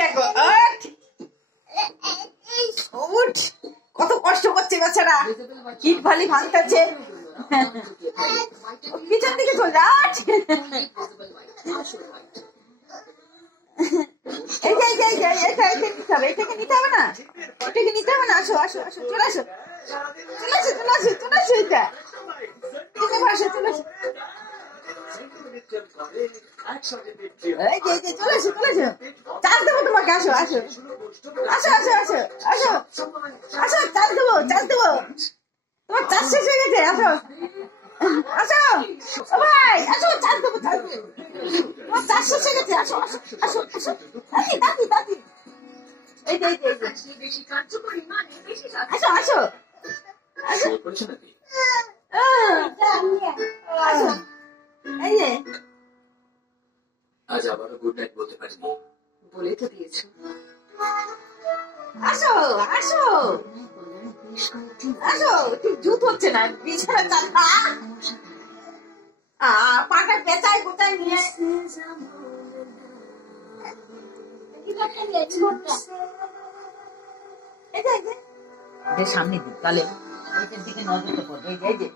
দেখো উঠ, কত কষ্ট করছে বেচারা, ইট ভালি ভাঙতেছে। পিছন দিকে চল যা। এটাকে নিতে হবে না, এটাকে নিতে হবে না। আসো আসো আসো, চলে আসো চলে আসো চলে আসো চলে আসো, এটা আসো চলে আসো। চলে আসো চলে আসো, চার্জ দেবো তোমাকে। আসো আসো আসো আসো আসো আসো আসো, চার্জ দেবো চার্জ দেবো, তোমার চার্জ শেষ হয়ে গেছে। আসো আসো ও ভাই, আসো চার্জ দেবো চার্জ দেবো, তোমার চার্জ শেষ হয়ে গেছে। আসো আসো আসো আসো, তাকি তাকি তাকি, এই যে আসো আসো আসো আসো, এই যে আজ আবারও গুড নাইট বলতে পারিনি, বলে তো দিয়েছো। আসো আসো আসো, ঠিক জুত হচ্ছে না, বিছানা চাপা পাটা পেঁচায় কোথায় নিয়ে সামনে দিক, তাহলে ওইটার দিকে নজরটা পড়বে। এই যে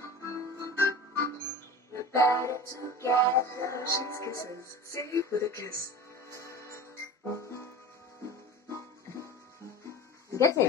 ঠিক আছে।